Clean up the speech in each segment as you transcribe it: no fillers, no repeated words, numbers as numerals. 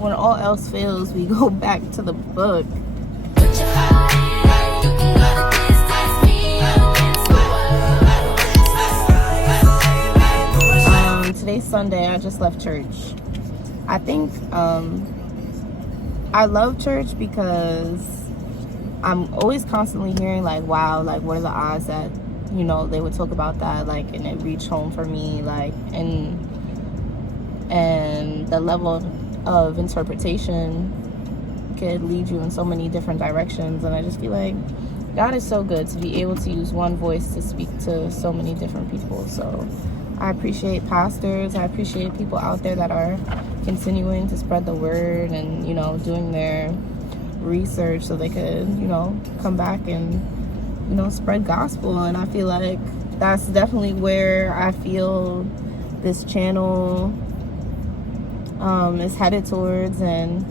when all else fails, we go back to the book. Today's Sunday. I just left church. I think I love church because I'm always constantly hearing like, wow, like what are the odds that, you know, they would talk about that, like, and it reached home for me, like, and the level of interpretation could lead you in so many different directions. And I just feel like God is so good to be able to use one voice to speak to so many different people. So I appreciate pastors. I appreciate people out there that are continuing to spread the word and, you know, doing their research so they could, you know, come back and, you know, spread gospel. And I feel like that's definitely where I feel this channel is headed towards. And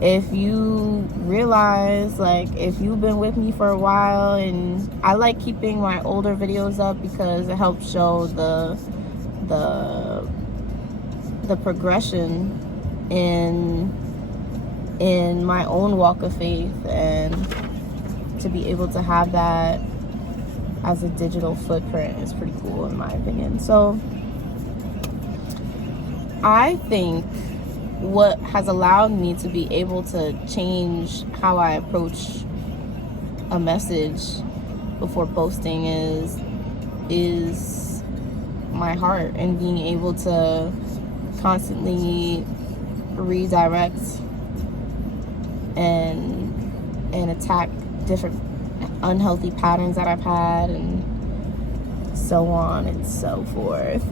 if you realize, like, if you've been with me for a while, and I like keeping my older videos up because it helps show the progression in my own walk of faith, and to be able to have that as a digital footprint is pretty cool in my opinion. So I think what has allowed me to be able to change how I approach a message before posting is my heart, and being able to constantly redirect and attack different unhealthy patterns that I've had, and so on and so forth.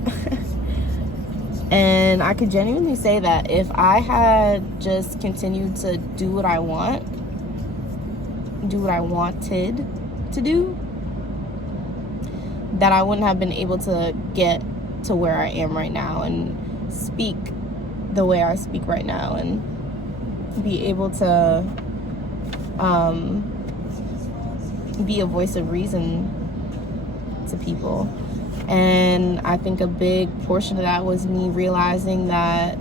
And I could genuinely say that if I had just continued to do what I wanted to do, that I wouldn't have been able to get to where I am right now and speak the way I speak right now, and be able to be a voice of reason to people. And I think a big portion of that was me realizing that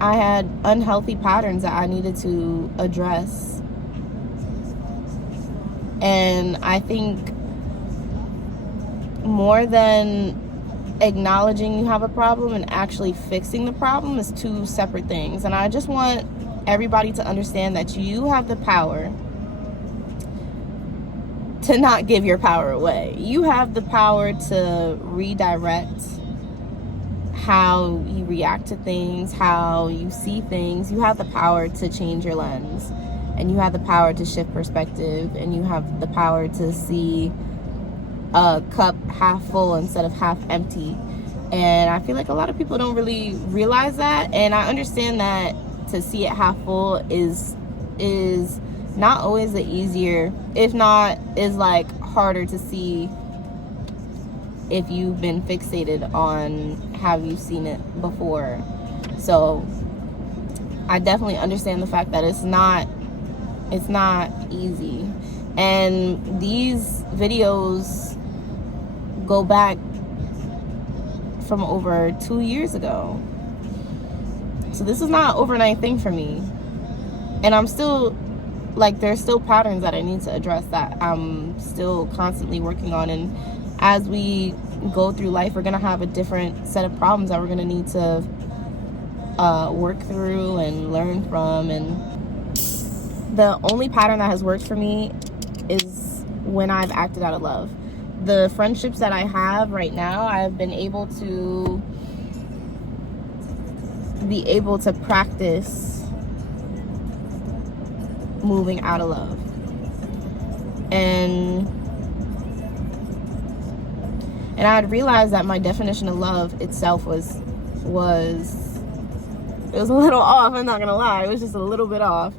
I had unhealthy patterns that I needed to address. And I think more than acknowledging you have a problem and actually fixing the problem is two separate things. And I just want everybody to understand that you have the power to not give your power away. You have the power to redirect how you react to things, how you see things. You have the power to change your lens, and you have the power to shift perspective, and you have the power to see a cup half full instead of half empty. And I feel like a lot of people don't really realize that. And I understand that to see it half full is not always the easier, if not is like harder to see if you've been fixated on how you've seen it before. So I definitely understand the fact that it's not easy. And these videos go back from over 2 years ago. So this is not an overnight thing for me. And I'm still, like, there's still patterns that I need to address that I'm still constantly working on. And as we go through life, we're going to have a different set of problems that we're going to need to work through and learn from. And the only pattern that has worked for me is when I've acted out of love. The friendships that I have right now, I've been able to practice moving out of love. And I had realized that my definition of love itself was it was a little off. I'm not gonna lie, it was just a little bit off.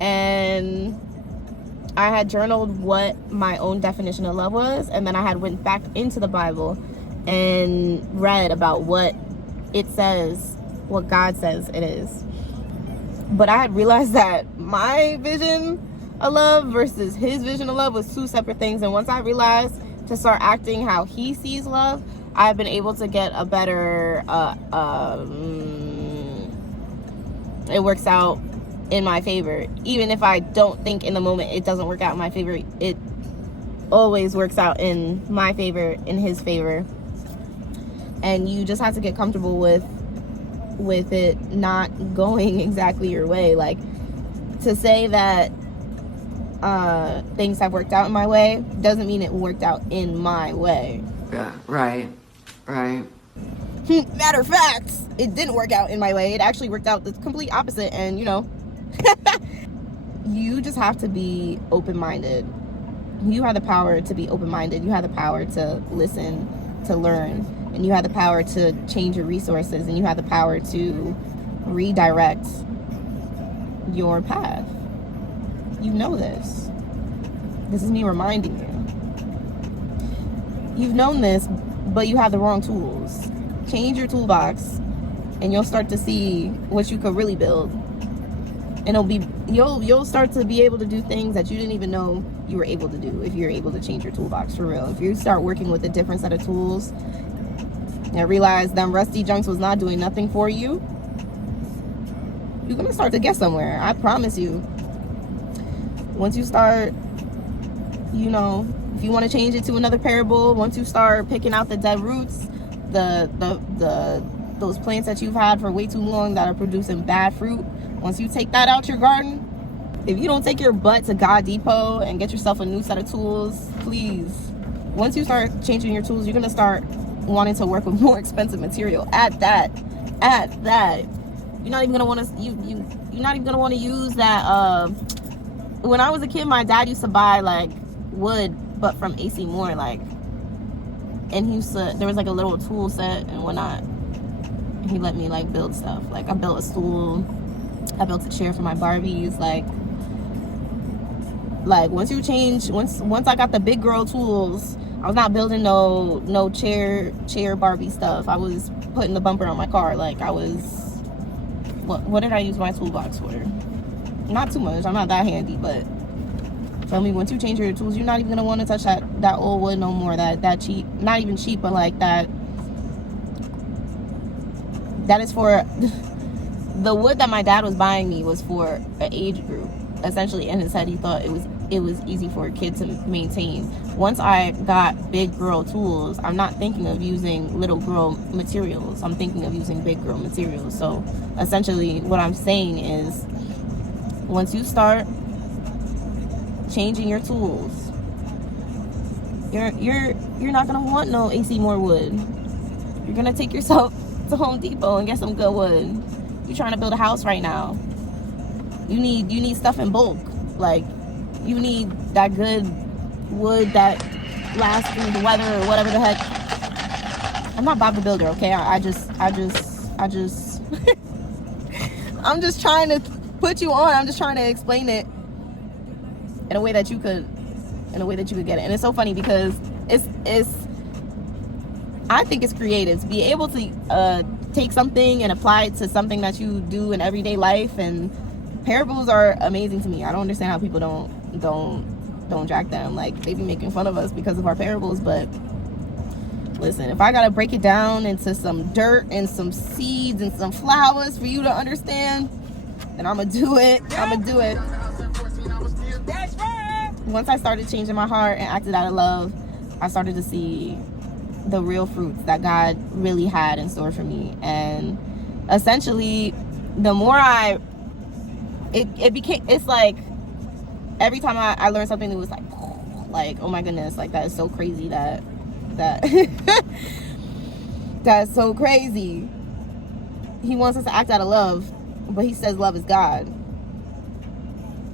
And I had journaled what my own definition of love was, and then I had went back into the Bible and read about what it says, what God says it is. But I had realized that my vision of love versus his vision of love was two separate things. And once I realized to start acting how he sees love, I've been able to get a better it works out in my favor. Even if I don't think in the moment it doesn't work out in my favor, it always works out in my favor, in his favor. And you just have to get comfortable with it not going exactly your way. Like, to say that things have worked out in my way doesn't mean it worked out in my way. Yeah, right. Matter of fact, it didn't work out in my way. It actually worked out the complete opposite. And you know, you just have to be open-minded. You have the power to be open-minded. You have the power to listen, to learn, and you have the power to change your resources, and you have the power to redirect your path. You know this. This is me reminding you. You've known this, but you have the wrong tools. Change your toolbox, and you'll start to see what you could really build. And you'll start to be able to do things that you didn't even know you were able to do if you're able to change your toolbox, for real. If you start working with a different set of tools and realize them rusty junks was not doing nothing for you, you're gonna start to get somewhere. I promise you. Once you start, you know, if you want to change it to another parable, once you start picking out the dead roots, those plants that you've had for way too long that are producing bad fruit, once you take that out your garden, if you don't take your butt to God Depot and get yourself a new set of tools, please, once you start changing your tools, you're gonna start wanting to work with more expensive material. At that, you're not even gonna want to you're not even gonna want to use that. When I was a kid, my dad used to buy like wood, but from AC Moore, like, and he used to, there was like a little tool set and whatnot. He let me like build stuff. Like, I built a stool, I built a chair for my Barbies. Like once I got the big girl tools, I was not building no chair Barbie stuff. I was putting the bumper on my car. Like, I was, what did I use my toolbox for? Not too much. I'm not that handy, but feel me, once you change your tools, you're not even gonna want to touch that old wood no more. That cheap, not even cheap, but like that is for the wood that my dad was buying me was for an age group. Essentially, in his head, he thought it was easy for a kid to maintain. Once I got big girl tools, I'm not thinking of using little girl materials. I'm thinking of using big girl materials. So essentially, what I'm saying is, once you start changing your tools, you're not gonna want no AC Moore wood. You're gonna take yourself to Home Depot and get some good wood. You're trying to build a house right now. You need stuff in bulk. Like, you need that good wood that lasts through the weather or whatever the heck. I'm not Bob the Builder, okay? I just I'm just trying to put you on. I'm just trying to explain it in a way that you could get it. And it's so funny because I think it's creative to be able to take something and apply it to something that you do in everyday life. And parables are amazing to me. I don't understand how people don't jack them. Like, they be making fun of us because of our parables, but listen, if I gotta break it down into some dirt and some seeds and some flowers for you to understand, then I'm gonna do it. Once I started changing my heart and acted out of love, I started to see the real fruits that God really had in store for me. And essentially, the more it's like every time I learned something that was like, oh my goodness, like, that is so crazy that that's so crazy. He wants us to act out of love, but he says love is God.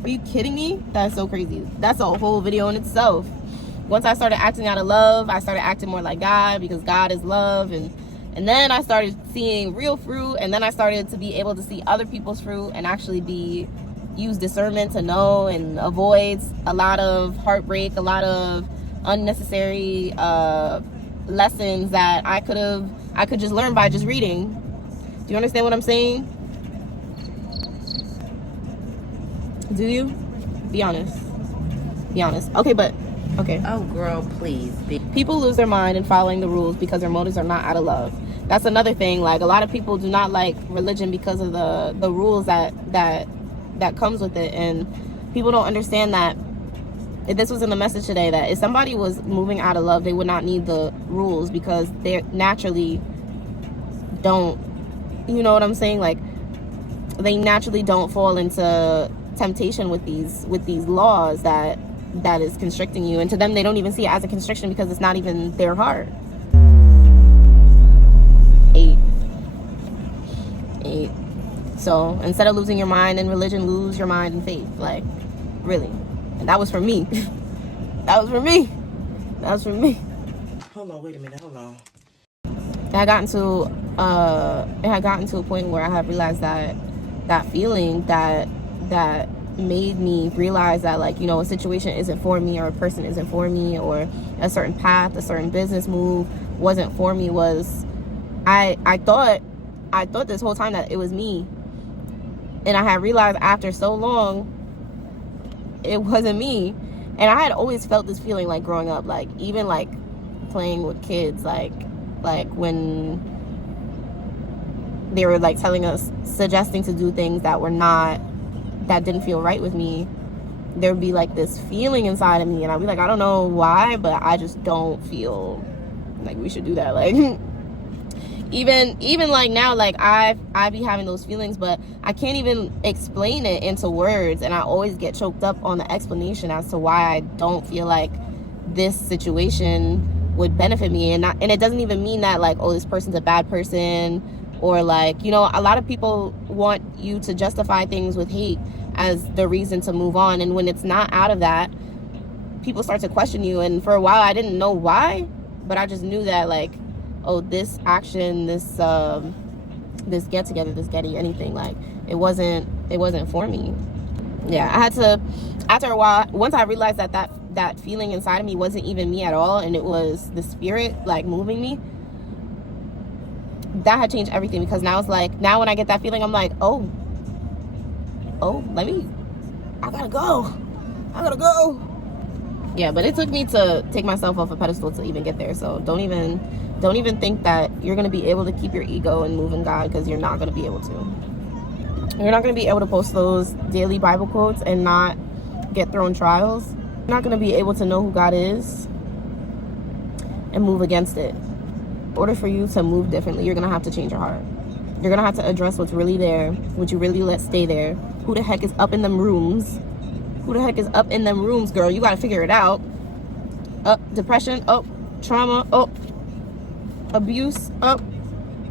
Are you kidding me? That's so crazy. That's a whole video in itself. Once I started acting out of love, I started acting more like God, because God is love. And then I started seeing real fruit, and then I started to be able to see other people's fruit and actually use discernment to know and avoid a lot of heartbreak, a lot of unnecessary lessons that I could just learn by just reading. Do you understand what I'm saying? Do you? Be honest. Okay. Oh, girl, please. People lose their mind in following the rules because their motives are not out of love. That's another thing. Like, a lot of people do not like religion because of the rules that comes with it, and people don't understand that. This was in the message today, that if somebody was moving out of love, they would not need the rules, because they naturally don't, you know what I'm saying? Like, they naturally don't fall into temptation with these laws that is constricting you. And to them, they don't even see it as a constriction, because it's not even their heart. 8. So instead of losing your mind in religion, lose your mind in faith. Like, really. And that was for me. That was for me. Hold on, wait a minute, hold on. It had gotten to a point where I had realized that feeling that made me realize that, like, you know, a situation isn't for me, or a person isn't for me, or a certain path, a certain business move wasn't for me, was I thought this whole time that it was me. And I had realized after so long it wasn't me. And I had always felt this feeling, like, growing up, like, even like playing with kids, like when they were like telling us, suggesting to do things that didn't feel right with me, there would be like this feeling inside of me, and I'd be like, I don't know why, but I just don't feel like we should do that. Like, even like now, like I be having those feelings, but I can't even explain it into words, and I always get choked up on the explanation as to why I don't feel like this situation would benefit me. And it doesn't even mean that, like, oh, this person's a bad person, or, like, you know, a lot of people want you to justify things with hate as the reason to move on. And when it's not out of that, people start to question you. And for a while, I didn't know why, but I just knew that, like, oh, this action, this get together, this getty, anything, like, it wasn't for me. Yeah, I had to, after a while, once I realized that feeling inside of me wasn't even me at all, and it was the spirit, like, moving me, that had changed everything. Because now it's like, now when I get that feeling, I'm like, oh, I gotta go. Yeah, but it took me to take myself off a pedestal to even get there. So don't even think that you're going to be able to keep your ego and move in God, because you're not going to be able to. You're not going to be able to post those daily Bible quotes and not get thrown trials. You're not going to be able to know who God is and move against it. In order for you to move differently, you're going to have to change your heart. You're going to have to address what's really there, what you really let stay there. Who the heck is up in them rooms? Girl? You got to figure it out. Depression, trauma, abuse,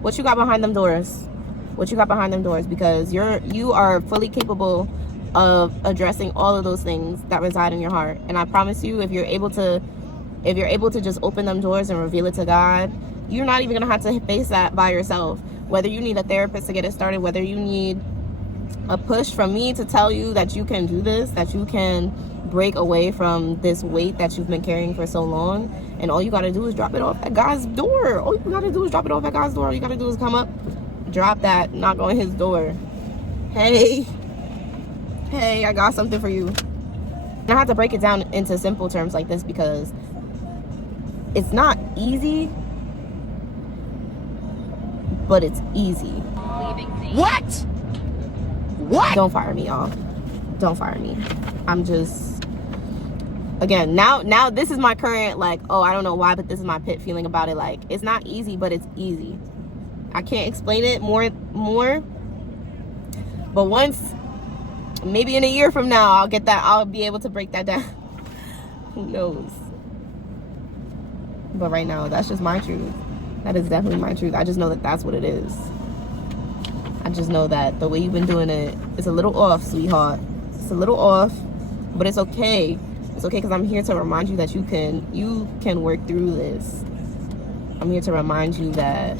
what you got behind them doors. Because you are fully capable of addressing all of those things that reside in your heart. And I promise you, if you're able to just open them doors and reveal it to God, you're not even gonna have to face that by yourself. Whether you need a therapist to get it started, whether you need a push from me to tell you that you can do this, that you can break away from this weight that you've been carrying for so long, and all you got to do is drop it off at God's door. All you got to do is come up, drop that, knock on his door. Hey, I got something for you. And I have to break it down into simple terms like this, because it's not easy, but it's easy. What? Don't fire me, y'all. Don't fire me. I'm just, again, now this is my current, like, oh, I don't know why, but this is my pit feeling about it. Like, it's not easy, but it's easy. I can't explain it more, but once, maybe in a year from now, I'll be able to break that down. Who knows? But right now, that's just my truth. That is definitely my truth. I just know that that's what it is. I just know that the way you've been doing it is a little off, sweetheart. It's a little off, but it's okay. It's okay, because I'm here to remind you that you can work through this. I'm here to remind you that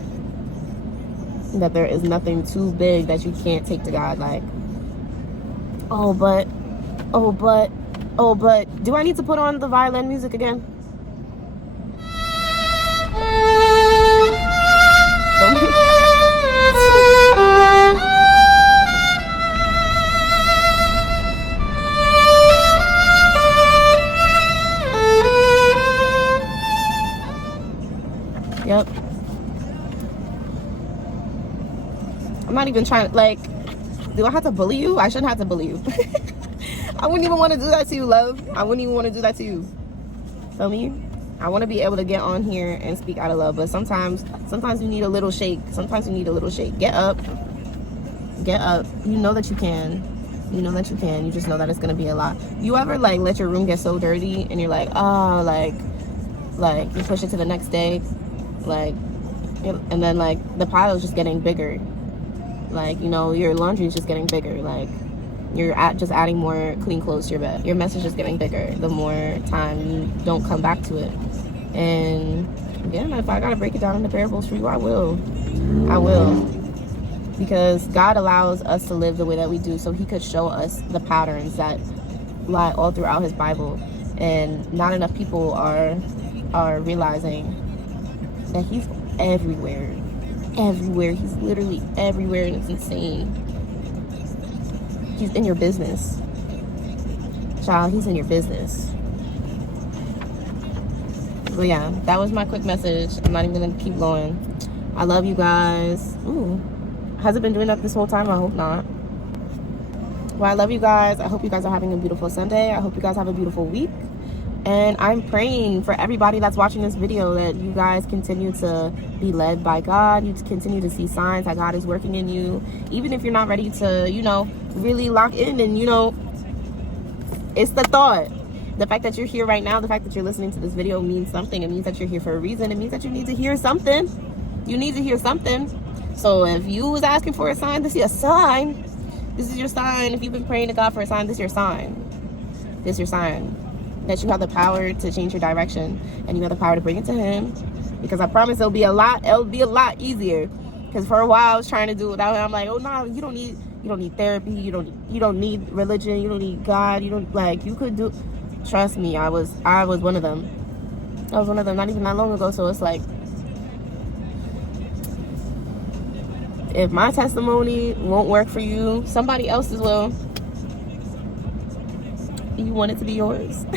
there is nothing too big that you can't take to God. Like, oh, but, do I need to put on the violin music again? Yep. not even trying, like, do I have to bully you? I shouldn't have to bully you. I wouldn't even want to do that to you, love. I wouldn't even want to do that to you. Feel me? I want to be able to get on here and speak out of love, but sometimes you need a little shake. Sometimes you need a little shake. Get up. Get up. You know that you can. You know that you can. You just know that it's going to be a lot. You ever, like, let your room get so dirty and you're like, oh, like you push it to the next day, like, and then, like, the pile is just getting bigger. Like, you know, your laundry is just getting bigger. Like, you're just adding more clean clothes to your bed. Your mess is just getting bigger the more time you don't come back to it. And again, if I gotta break it down into parables for you, I will. Because God allows us to live the way that we do so he could show us the patterns that lie all throughout his Bible. And not enough people are realizing that he's everywhere. He's literally everywhere, and it's insane. He's in your business, child. He's in your business. But yeah, that was my quick message. I'm not even gonna keep going. I love you guys. Ooh, has it been doing that this whole time? I hope not. Well, I love you guys. I hope you guys are having a beautiful Sunday. I hope you guys have a beautiful week. And I'm praying for everybody that's watching this video that you guys continue to be led by God. You continue to see signs that God is working in you. Even if you're not ready to, you know, really lock in. And, you know, it's the thought. The fact that you're here right now, the fact that you're listening to this video means something. It means that you're here for a reason. It means that you need to hear something. You need to hear something. So if you was asking for a sign, this is a sign. This is your sign. If you've been praying to God for a sign, this is your sign. This is your sign. That you have the power to change your direction, and you have the power to bring it to him, because I promise it'll be a lot easier. Because for a while I was trying to do it without him. I'm like, oh no, you don't need therapy, you don't need religion, you don't need God, you don't, like, you could do. Trust me, I was one of them. Not even that long ago. So it's like, if my testimony won't work for you, somebody else's will. You want it to be yours.